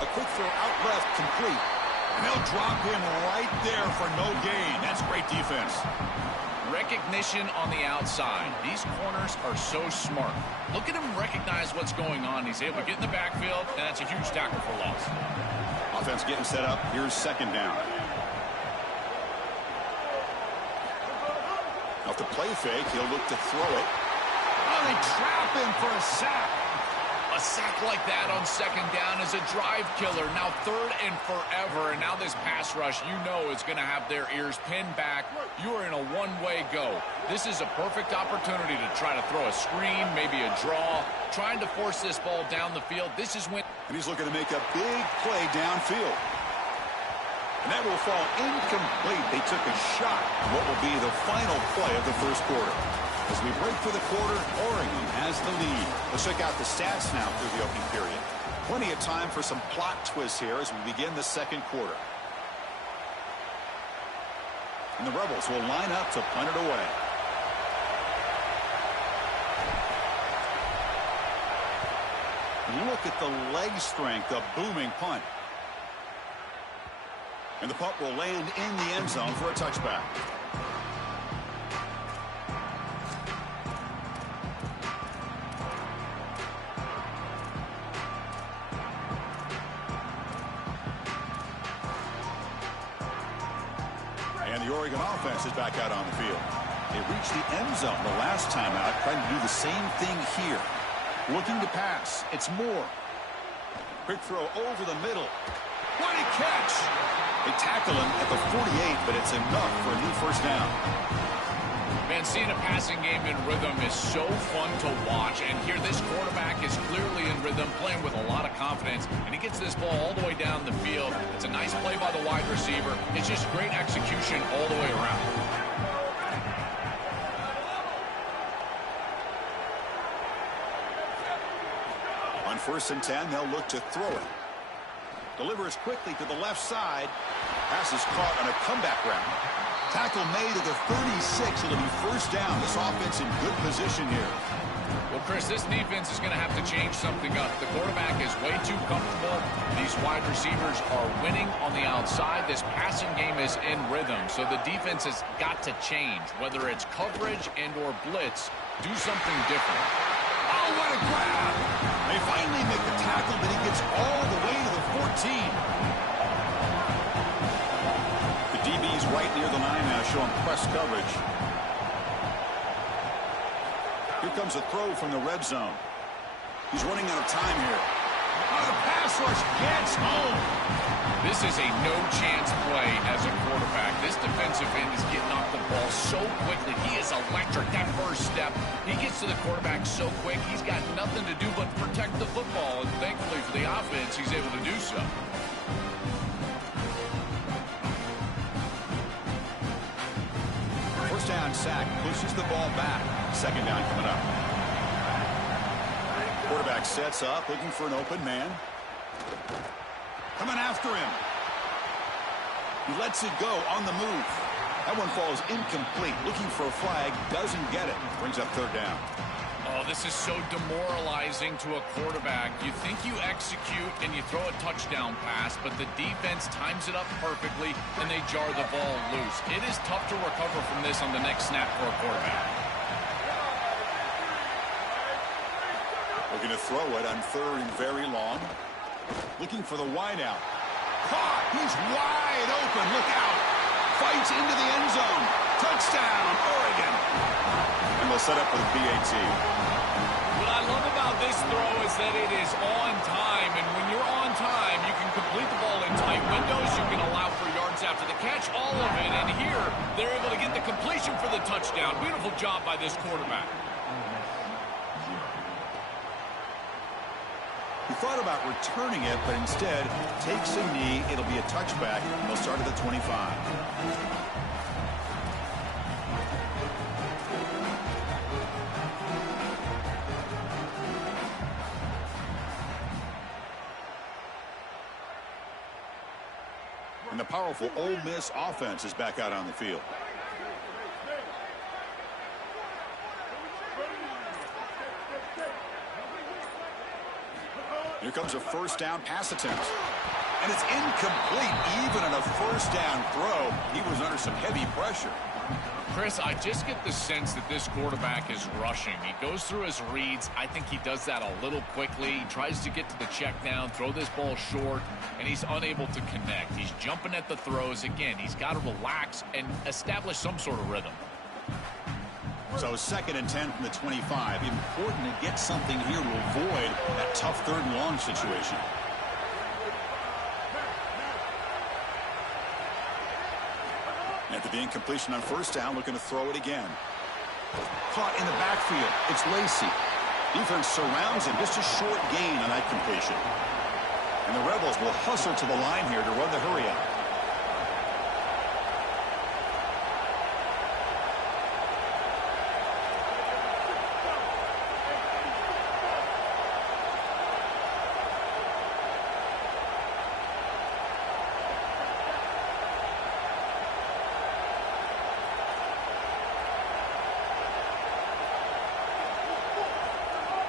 A quick throw out left, complete. And they'll drop him right there for no gain. That's great defense. Recognition on the outside. These corners are so smart. Look at him recognize what's going on. He's able to get in the backfield, and that's a huge tackle for loss. Offense getting set up. Here's second down. Off the play fake, he'll look to throw it. Oh, they trap him for a sack. A sack like that on second down is a drive killer. Now third and forever, and now this pass rush, you know it's going to have their ears pinned back. You are in a one-way go. This is a perfect opportunity to try to throw a screen, maybe a draw, trying to force this ball down the field. This is when... And he's looking to make a big play downfield. And that will fall incomplete. They took a shot on what will be the final play of the first quarter. As we break for the quarter, Oregon has the lead. Let's check out the stats now through the opening period. Plenty of time for some plot twists here as we begin the second quarter. And the Rebels will line up to punt it away. Look at the leg strength, the booming punt. And the punt will land in the end zone for a touchback. And the Oregon offense is back out on the field. They reached the end zone the last time out, trying to do the same thing here. Looking to pass. It's Moore. Quick throw over the middle. What a catch! They tackle him at the 48, but it's enough for a new first down. Man, seeing a passing game in rhythm is so fun to watch. And here this quarterback is clearly in rhythm, playing with a lot of confidence. And he gets this ball all the way down the field. It's a nice play by the wide receiver. It's just great execution all the way around. On 1st and 10, they'll look to throw it. Delivers quickly to the left side. Pass is caught on a comeback route. Tackle made at the 36. It'll be first down. This offense in good position here. Well, Chris, this defense is going to have to change something up. The quarterback is way too comfortable. These wide receivers are winning on the outside. This passing game is in rhythm, so the defense has got to change. Whether it's coverage and or blitz, do something different. Oh, what a grab! They finally make the tackle, but he gets all the way to the 14. The DB's right near the line now, showing press coverage. Here comes a throw from the red zone. He's running out of time here. Oh, the pass rush gets home. This is a no-chance play as a quarterback. This defensive end is getting off the ball so quickly. He is electric. That first step, he gets to the quarterback so quick, he's got nothing to do but protect the football. And thankfully for the offense, he's able to do so. First down sack, pushes the ball back. Second down coming up. Quarterback sets up, looking for an open man. Coming after him. He lets it go on the move. That one falls incomplete. Looking for a flag, doesn't get it. Brings up third down. Oh, this is so demoralizing to a quarterback. You think you execute and you throw a touchdown pass, but the defense times it up perfectly and they jar the ball loose. It is tough to recover from this on the next snap for a quarterback. Looking to throw it on third and very long. Looking for the wide out. Caught! He's wide open. Look out! Fights into the end zone. Touchdown, Oregon! And they'll set up for the PAT. What I love about this throw is that it is on time, and when you're on time, you can complete the ball in tight windows. You can allow for yards after the catch, all of it. And here, they're able to get the completion for the touchdown. Beautiful job by this quarterback. He thought about returning it, but instead takes a knee. It'll be a touchback, and they'll start at the 25. And the powerful Ole Miss offense is back out on the field. Here comes a first down pass attempt. And it's incomplete. Even on a first down throw, he was under some heavy pressure. Chris, I just get the sense that this quarterback is rushing. He goes through his reads. I think he does that a little quickly. He tries to get to the check down, throw this ball short, and he's unable to connect. He's jumping at the throws. Again, he's got to relax and establish some sort of rhythm. So 2nd and 10 from the 25. Important to get something here to avoid that tough 3rd and long situation. After the incompletion on first down, looking to throw it again. Caught in the backfield. It's Lacey. Defense surrounds him. Just a short gain on that completion. And the Rebels will hustle to the line here to run the hurry up.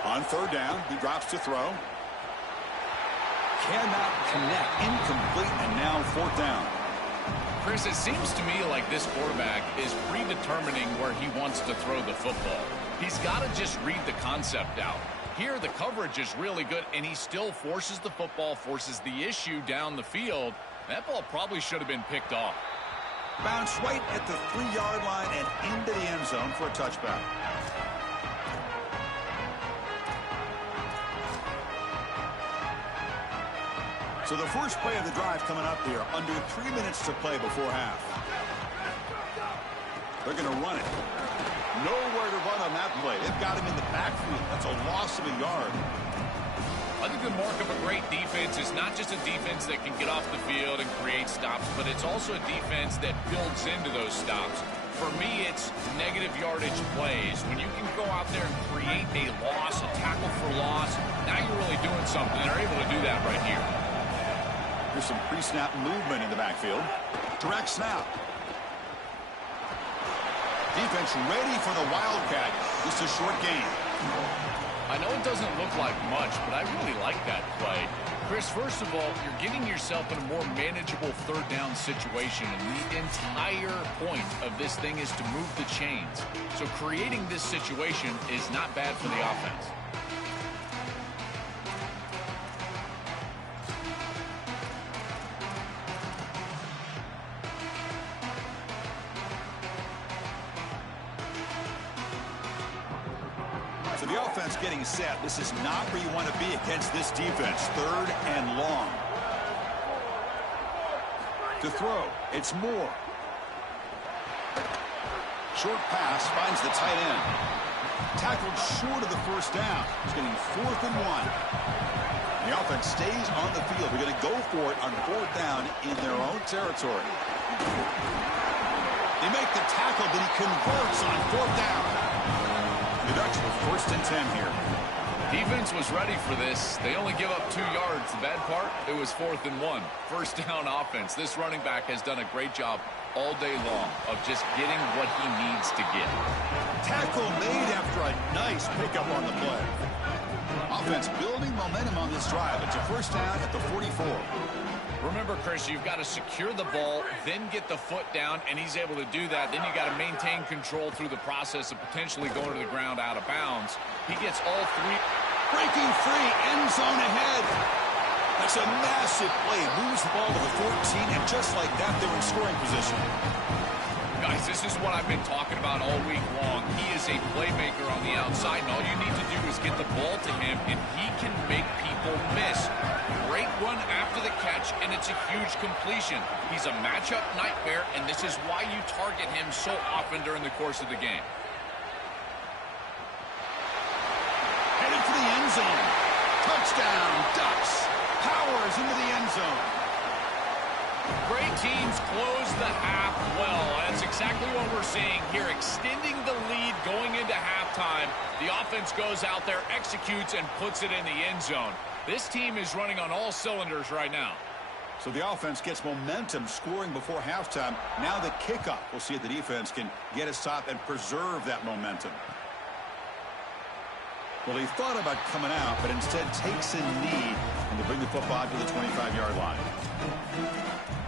On 3rd down, he drops to throw. Cannot connect. Incomplete, and now 4th down. Chris, it seems to me like this quarterback is predetermining where he wants to throw the football. He's got to just read the concept out. Here, the coverage is really good, and he still forces the football, forces the issue down the field. That ball probably should have been picked off. Bounce right at the 3-yard line and into the end zone for a touchback. So the first play of the drive coming up here, under 3 minutes to play before half. They're going to run it. Nowhere to run on that play. They've got him in the backfield. That's a loss of a yard. I think the mark of a great defense is not just a defense that can get off the field and create stops, but it's also a defense that builds into those stops. For me, it's negative yardage plays. When you can go out there and create a loss, a tackle for loss, now you're really doing something. They're able to do that right here. There's some pre-snap movement in the backfield. Direct snap. Defense ready for the Wildcat. Just a short gain. I know it doesn't look like much, but I really like that play. Chris, first of all, you're getting yourself in a more manageable 3rd down situation, and the entire point of this thing is to move the chains. So creating this situation is not bad for the offense. So the offense getting set. This is not where you want to be against this defense. 3rd and long. To throw, it's Moore. Short pass finds the tight end. Tackled short of the first down. He's getting 4th and 1. The offense stays on the field. They're going to go for it on 4th down in their own territory. They make the tackle, but he converts on 4th down. Deduction of 1st and 10 here. Defense was ready for this. They only give up 2 yards. The bad part, it was 4th and 1. First down offense. This running back has done a great job all day long of just getting what he needs to get. Tackle made after a nice pickup on the play. Offense building momentum on this drive. It's a first down at the 44. Remember, Chris, you've got to secure the ball, then get the foot down, and he's able to do that. Then you got to maintain control through the process of potentially going to the ground out of bounds. He gets all 3. Breaking free, end zone ahead. That's a massive play. Moves the ball to the 14, and just like that, they're in scoring position. Guys, this is what I've been talking about all week long. He is a playmaker on the outside, and all you need to do is get the ball to him, and he can make people miss. Great run after the catch, and it's a huge completion. He's a matchup nightmare, and this is why you target him so often during the course of the game. Headed for the end zone. Touchdown, Ducks. Powers into the end zone. Great teams close the half well. That's exactly what we're seeing here. Extending the lead going into halftime. The offense goes out there, executes, and puts it in the end zone. This team is running on all cylinders right now. So the offense gets momentum scoring before halftime. Now the kickoff. We'll see if the defense can get a stop and preserve that momentum. Well, he thought about coming out, but instead takes a knee and to bring the football to the 25-yard line.